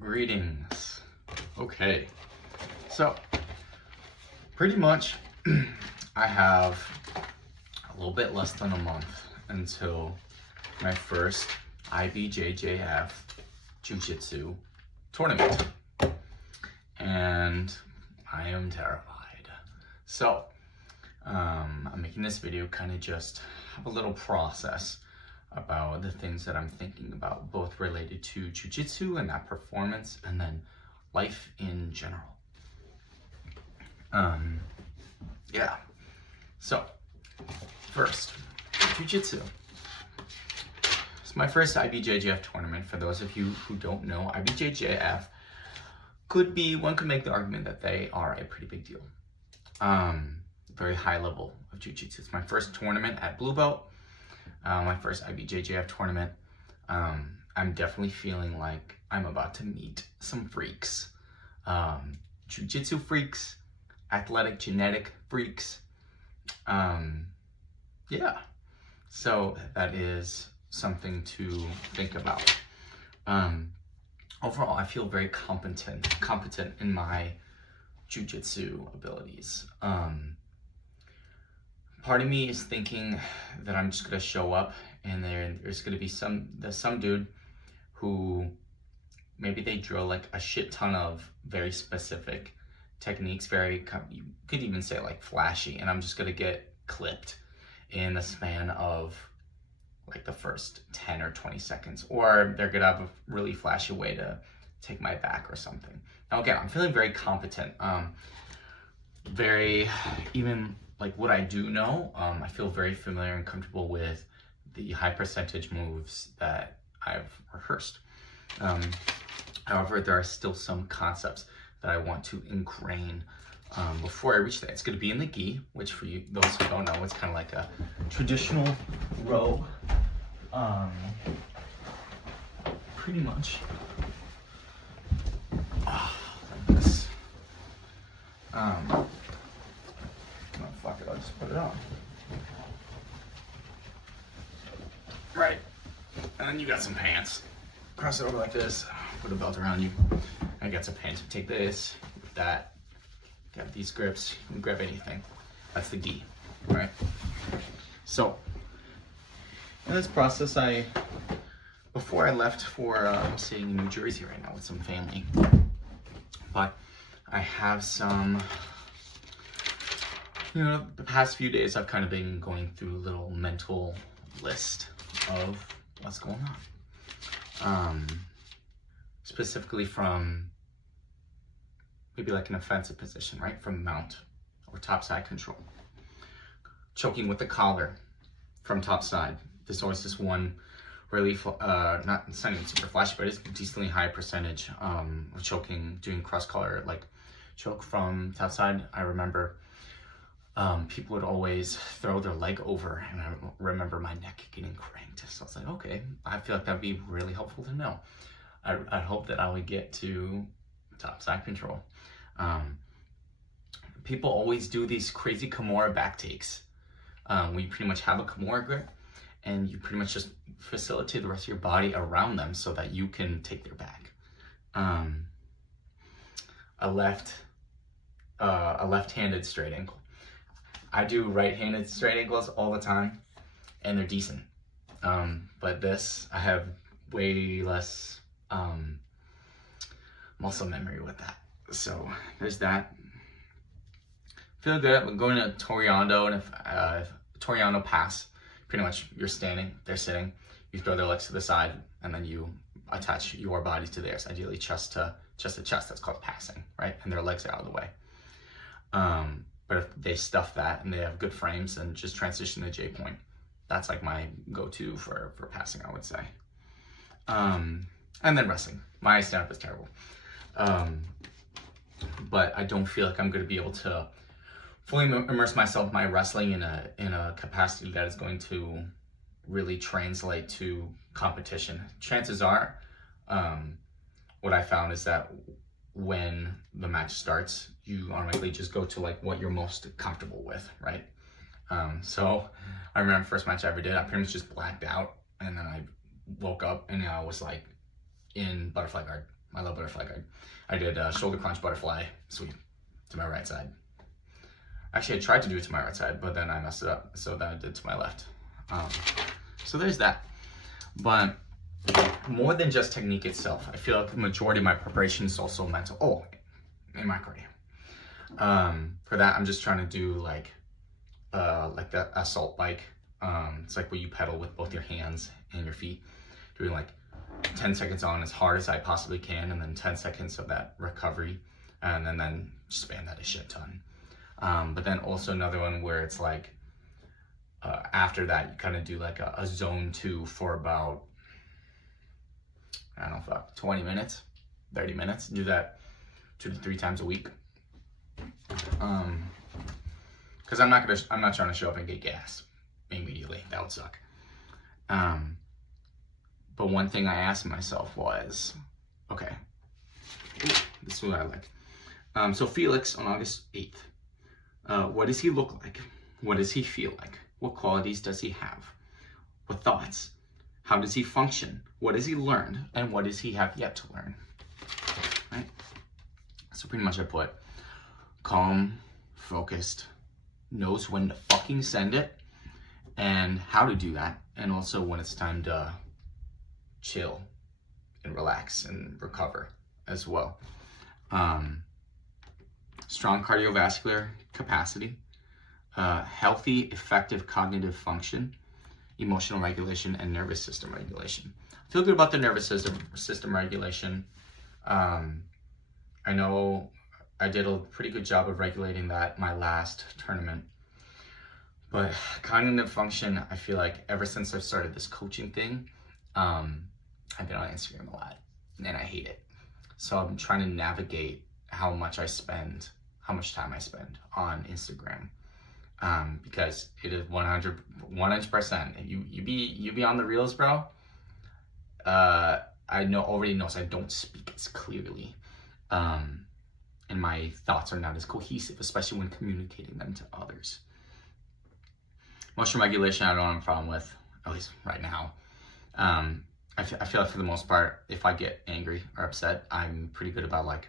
Greetings. Okay, so pretty much I have a little bit less than a month until my first IBJJF Jiu-Jitsu tournament, and I am terrified. So I'm making this video kind of just have a little process about the things that I'm thinking about, both related to jiu-jitsu and that performance, and then life in general. Yeah. So first, jiu-jitsu. It's my first IBJJF tournament. For those of you who don't know, IBJJF one could make the argument that they are a pretty big deal. Very high level of jiu-jitsu. It's my first tournament at Blue Belt. My first IBJJF tournament. I'm definitely feeling like I'm about to meet some freaks. Jiu-jitsu freaks, athletic genetic freaks. Yeah, so that is something to think about. Overall, I feel very competent in my jiu-jitsu abilities. Part of me is thinking that I'm just gonna show up and there's gonna be some dude who maybe they drill like a shit ton of very specific techniques, you could even say like flashy, and I'm just gonna get clipped in a span of like the first 10 or 20 seconds, or they're gonna have a really flashy way to take my back or something. Now again, I'm feeling very competent, even like what I do know, I feel very familiar and comfortable with the high percentage moves that I've rehearsed. However, there are still some concepts that I want to ingrain before I reach that. It's going to be in the gi, which for you, those who don't know, it's kind of like a traditional row. Pretty much. Fuck it, I'll just put it on. Right. And then you got some pants. Cross it over like this, put a belt around you. I got some pants. Take this, that, got these grips, you can grab anything. That's the gi, right? So, in this process, before I left I'm staying in New Jersey right now with some family, but I have some, the past few days I've kind of been going through a little mental list of what's going on. Specifically from maybe like an offensive position, right? From mount or top side control. Choking with the collar from top side. There's always this one really, not even super flashy, but it's decently high percentage of choking, doing cross collar, like choke from top side. I remember people would always throw their leg over, and I remember my neck getting cranked. So I was like, okay, I feel like that'd be really helpful to know. I hope that I would get to top side control. People always do these crazy Kimura back takes. We pretty much have a Kimura grip, and you pretty much just facilitate the rest of your body around them so that you can take their back. A left-handed straight ankle. I do right-handed straight ankles all the time, and they're decent. But this, I have way less muscle memory with that. So there's that. Feel good. I'm going to Toriano, and if Toriano pass, pretty much you're standing, they're sitting. You throw their legs to the side, and then you attach your body to theirs. Ideally, chest to chest. That's called passing, right? And their legs are out of the way. But if they stuff that and they have good frames, then just transition to J point. That's like my go-to for passing, I would say. And then wrestling. My stand-up is terrible. But I don't feel like I'm going to be able to fully immerse myself in my wrestling in a capacity that is going to really translate to competition. Chances are, what I found is that when the match starts, you automatically just go to like what you're most comfortable with, right? So I remember the first match I ever did, I pretty much just blacked out, and then I woke up and I was like in butterfly guard my low butterfly guard. I did shoulder crunch butterfly sweep to my right side. Actually, I tried to do it to my right side, but then I messed it up, so then I did to my left. So there's that. But more than just technique itself, I feel like the majority of my preparation is also mental. Oh, and my cardio. For that, I'm just trying to do like that assault bike. It's like where you pedal with both your hands and your feet, doing like 10 seconds on as hard as I possibly can, and then 10 seconds of that recovery, and then span that a shit ton. But then also another one where it's like, after that, you kind of do like a zone 2 for about, I don't know, 20 minutes, 30 minutes. Do that 2 to 3 times a week. Because I'm not trying to show up and get gas immediately. That would suck. But one thing I asked myself was, okay, this is what I like. So Felix on August 8th, what does he look like? What does he feel like? What qualities does he have? What thoughts? How does he function? What has he learned? And what does he have yet to learn? Right? So pretty much I put calm, focused, knows when to fucking send it, and how to do that, and also when it's time to chill and relax and recover as well. Strong cardiovascular capacity, healthy, effective cognitive function, emotional regulation, and nervous system regulation. I feel good about the nervous system regulation. I know I did a pretty good job of regulating that my last tournament. But cognitive function, I feel like ever since I've started this coaching thing, I've been on Instagram a lot, and I hate it. So I'm trying to navigate how much time I spend on Instagram, because it is 100%. If you be on the reels, bro. I already knows I don't speak as clearly, and my thoughts are not as cohesive, especially when communicating them to others. Emotional regulation, I don't have a problem with, at least right now. I feel like for the most part, if I get angry or upset, I'm pretty good about like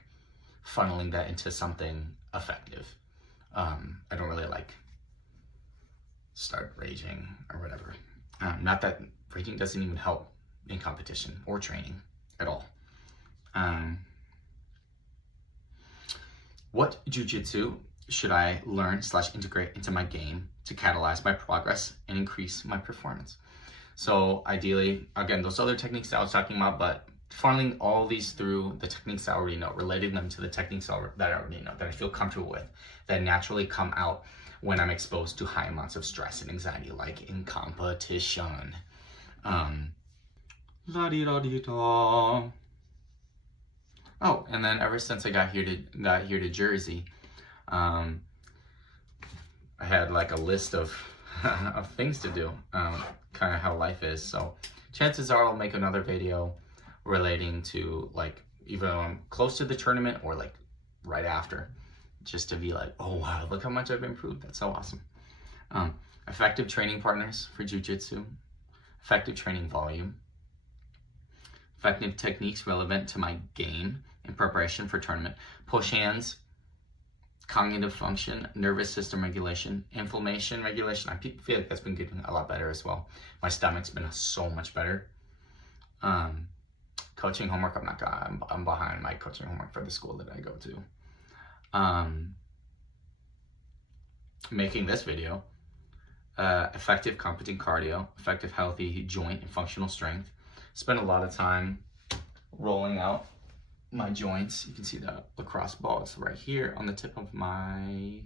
funneling that into something effective. I don't really like start raging or whatever. Not that raging doesn't even help in competition or training at all. What jiu-jitsu should I learn / integrate into my game to catalyze my progress and increase my performance? So ideally, again, those other techniques that I was talking about, but funneling all these through the techniques I already know, relating them to the techniques that I already know, that I feel comfortable with, that naturally come out when I'm exposed to high amounts of stress and anxiety, like in competition. La-di-da-di-da. Oh, and then ever since I got here to Jersey, I had like a list of of things to do, kind of how life is. So chances are I'll make another video relating to like either I'm close to the tournament or like right after, just to be like, oh wow, look how much I've improved. That's so awesome. Effective training partners for jiu-jitsu, effective training volume, effective techniques relevant to my game in preparation for tournament, push hands, cognitive function, nervous system regulation, inflammation regulation. I feel like that's been getting a lot better as well. My stomach's been so much better. Coaching homework, I'm behind my coaching homework for the school that I go to. Making this video, effective competent cardio, effective healthy joint and functional strength. Spend a lot of time rolling out my joints. You can see the lacrosse ball is right here on the tip of my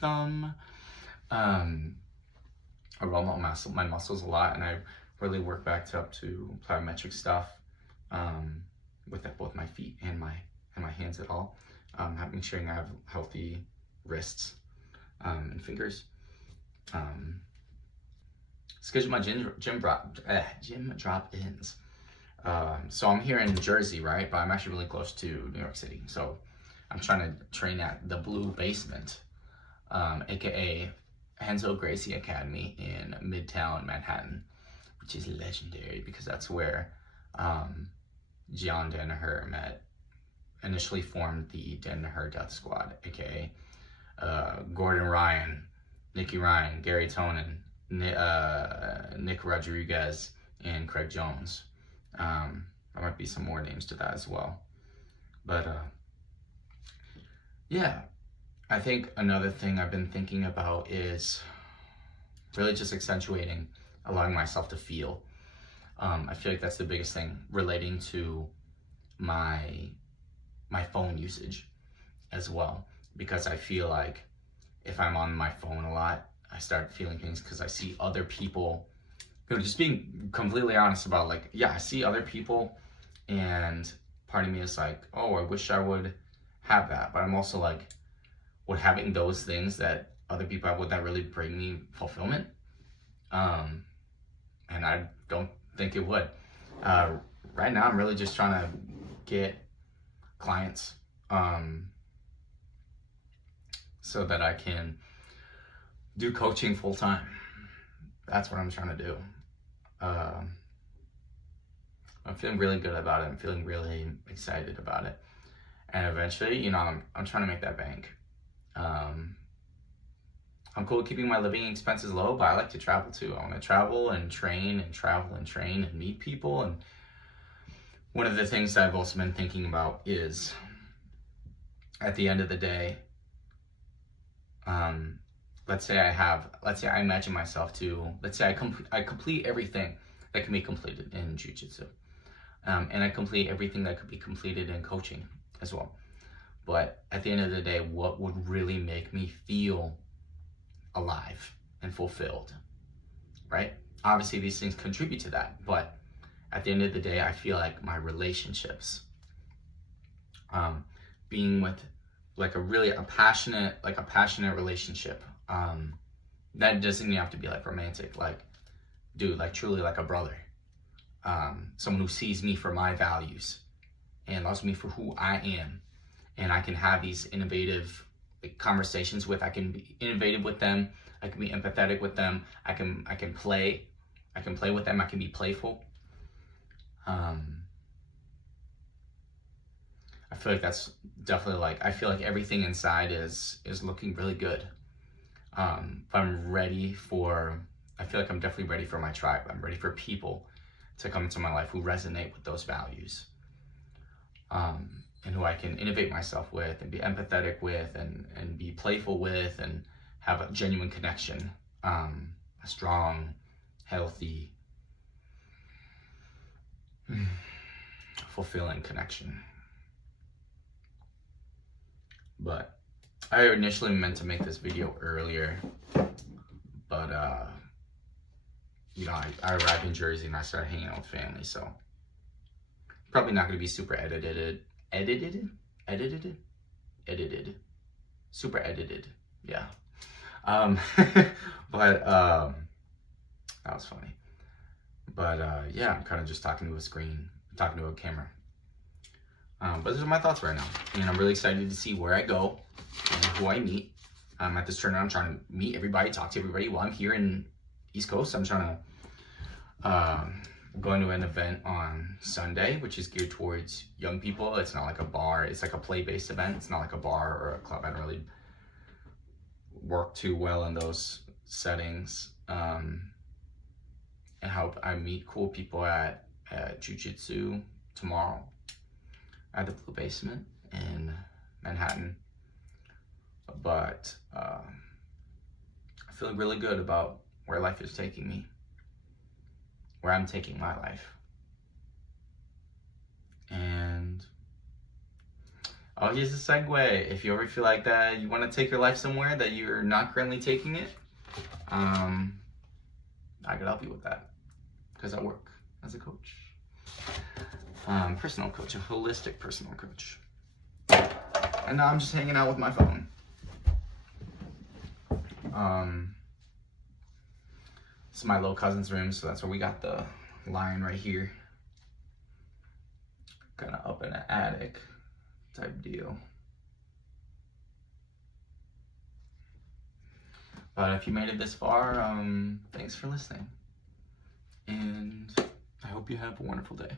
thumb. I roll my muscles a lot, and I really work back up to plyometric stuff with both my feet and my hands at all. Making sure I have healthy wrists and fingers. Schedule my gym drop-ins. So I'm here in Jersey, right? But I'm actually really close to New York City. So I'm trying to train at the Blue Basement, aka Henzo Gracie Academy in Midtown Manhattan, which is legendary because that's where John Danaher initially formed the Danaher Death Squad, aka Gordon Ryan, Nicky Ryan, Gary Tonin, Nick Rodriguez, and Craig Jones. There might be some more names to that as well. But yeah, I think another thing I've been thinking about is really just accentuating, allowing myself to feel. I feel like that's the biggest thing relating to my phone usage as well, because I feel like if I'm on my phone a lot, I start feeling things because I see other people, just being completely honest about, like, yeah, I see other people and part of me is like, oh, I wish I would have that. But I'm also like, would having those things that other people have, would that really bring me fulfillment? And I don't think it would. Right now, I'm really just trying to get clients so that I can do coaching full time. That's what I'm trying to do. I'm feeling really good about it. I'm feeling really excited about it. And eventually, you know, I'm trying to make that bank. I'm cool with keeping my living expenses low, but I like to travel too. I want to travel and train and travel and train and meet people. And one of the things that I've also been thinking about is, at the end of the day, let's say I imagine myself to, let's say I complete everything that can be completed in jiu-jitsu. And I complete everything that could be completed in coaching as well. But at the end of the day, what would really make me feel alive and fulfilled, right? Obviously, these things contribute to that, but at the end of the day, I feel like my relationships, being with like a passionate relationship, that doesn't even have to be like romantic, like, dude, like truly like a brother, someone who sees me for my values and loves me for who I am, and I can have these innovative conversations with. I can be innovative with them. I can be empathetic with them. I can play with them. I can be playful. I feel like that's definitely, like, I feel like everything inside is looking really good. If I'm ready for, I feel like I'm definitely ready for my tribe. I'm ready for people to come into my life who resonate with those values, and who I can innovate myself with and be empathetic with and be playful with and have a genuine connection, a strong, healthy, fulfilling connection. But I initially meant to make this video earlier, but you know, I arrived in Jersey and I started hanging out with family, so probably not going to be super super edited, yeah. But that was funny. But yeah, I'm kind of just talking to a screen, talking to a camera. But those are my thoughts right now, and I'm really excited to see where I go and who I meet. At this tournament, I'm trying to meet everybody, talk to everybody while I'm here in East Coast. I'm trying to going to an event on Sunday, which is geared towards young people. It's not like a bar. It's like a play-based event. It's not like a bar or a club. I don't really work too well in those settings. And hope I meet cool people at Jiu-Jitsu tomorrow at the Blue Basement in Manhattan. But I feel really good about where life is taking me, where I'm taking my life. And oh, here's a segue. If you ever feel like that, you want to take your life somewhere that you're not currently taking it, I could help you with that, because I work as a coach, personal coach, a holistic personal coach. And now I'm just hanging out with my phone. This is my little cousin's room, so that's where we got the lion right here. Kind of up in an attic type deal. But if you made it this far, thanks for listening. And I hope you have a wonderful day.